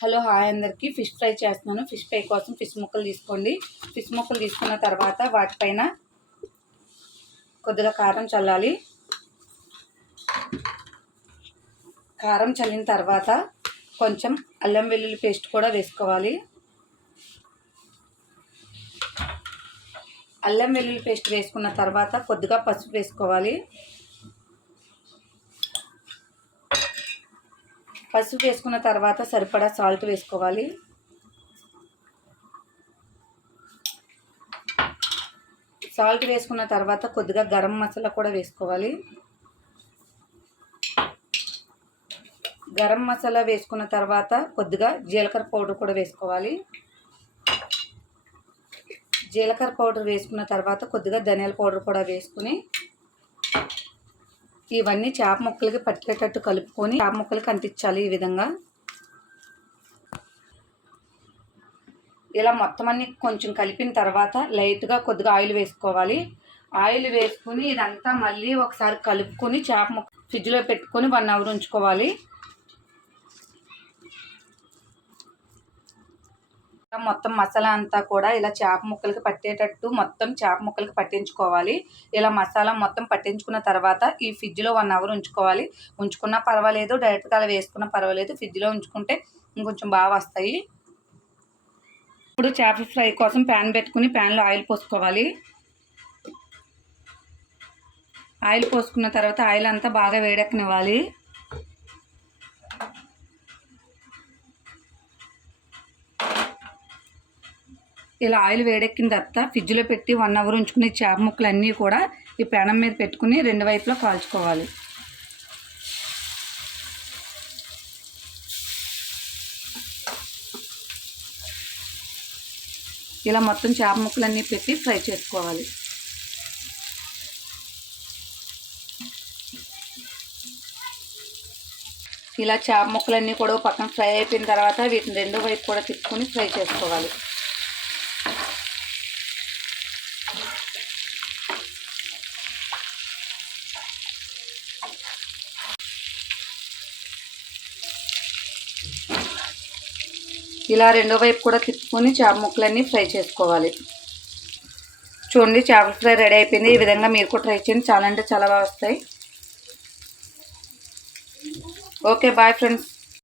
Hello hi అందరికీ fish fry చేస్తున్నాను. Fish fry కోసం ఫిష్ ముక్కలు తీసుకోండి. ఫిష్ ముక్కలు తీసుకున్న తర్వాత వాటిపైన కొద్దిగా కారం చల్లాలి. కారం చల్లిన తర్వాత కొంచెం అల్లం వెల్లుల్లి పేస్ట్ కూడా వేసుకోవాలి. అల్లం వెల్లుల్లి పేస్ట్ వేసుకున్న తర్వాత కొద్దిగా పసుపు వేసుకోవాలి. పసుపు వేసుకున్న తర్వాత సరిపడా సాల్ట్ వేసుకోవాలి. సాల్ట్ వేసుకున్న తర్వాత కొద్దిగా గరం మసాలా కూడా వేసుకోవాలి. గరం మసాలా వేసుకున్న తర్వాత కొద్దిగా జీలకర్ర పౌడర్ కూడా వేసుకోవాలి. జీలకర్ర పౌడర్ వేసుకున్న తర్వాత కొద్దిగా ధనియాల పౌడర్ కూడా వేసుకుని ఇవన్నీ చేప ముక్కలకి పట్టేటట్టు కలుపుకొని చేప ముక్కలకి అంటించాలి. ఈ విధంగా ఇలా మొత్తం అన్ని కొంచెం కలిపిన తర్వాత లైట్గా కొద్దిగా ఆయిల్ వేసుకోవాలి. ఆయిల్ వేసుకుని ఇదంతా మళ్ళీ ఒకసారి కలుపుకొని చేప ముక్క ఫ్రిడ్జ్లో పెట్టుకొని 1 అవర్ ఉంచుకోవాలి. మొత్తం మసాలా అంతా కూడా ఇలా చేప ముక్కలకి పట్టేటట్టు మొత్తం చేప ముక్కలకి పట్టించుకోవాలి. ఇలా మసాలా మొత్తం పట్టించుకున్న తర్వాత ఈ ఫ్రిడ్జ్లో 1 అవర్ ఉంచుకోవాలి. ఉంచుకున్నా పర్వాలేదు, డైరెక్ట్గా అలా వేసుకున్నా పర్వాలేదు. ఫ్రిడ్జ్లో ఉంచుకుంటే ఇంకొంచెం బాగా వస్తాయి. ఇప్పుడు చేప ఫ్రై కోసం ప్యాన్ పెట్టుకుని ప్యాన్లో ఆయిల్ పోసుకోవాలి. ఆయిల్ పోసుకున్న తర్వాత ఆయిల్ అంతా బాగా వేడెక్కనివ్వాలి. ఇలా ఆయిల్ వేడెక్కిన తర్వాత ఫ్రిడ్జ్లో పెట్టి 1 అవర్ ఉంచుకుని చేప ముక్కలు అన్నీ కూడా ఈ పెనం మీద పెట్టుకుని 2 వైపులా కాల్చుకోవాలి. ఇలా మొత్తం చేప ముక్కలన్నీ పెట్టి ఫ్రై చేసుకోవాలి. ఇలా చేప ముక్కలన్నీ కూడా పక్కన ఫ్రై అయిపోయిన తర్వాత వీటిని 2 వైపు కూడా తిప్పుకొని ఫ్రై చేసుకోవాలి. ఇలా 2 వైపు కూడా తిప్పుకొని చేప ముక్కలన్నీ ఫ్రై చేసుకోవాలి. చూడండి, చేపల ఫ్రై రెడీ అయిపోయింది. ఈ విధంగా మీరు కూడా ట్రై చేయండి. చాలా అంటే చాలా బాగా వస్తాయి. Okay, bye friends.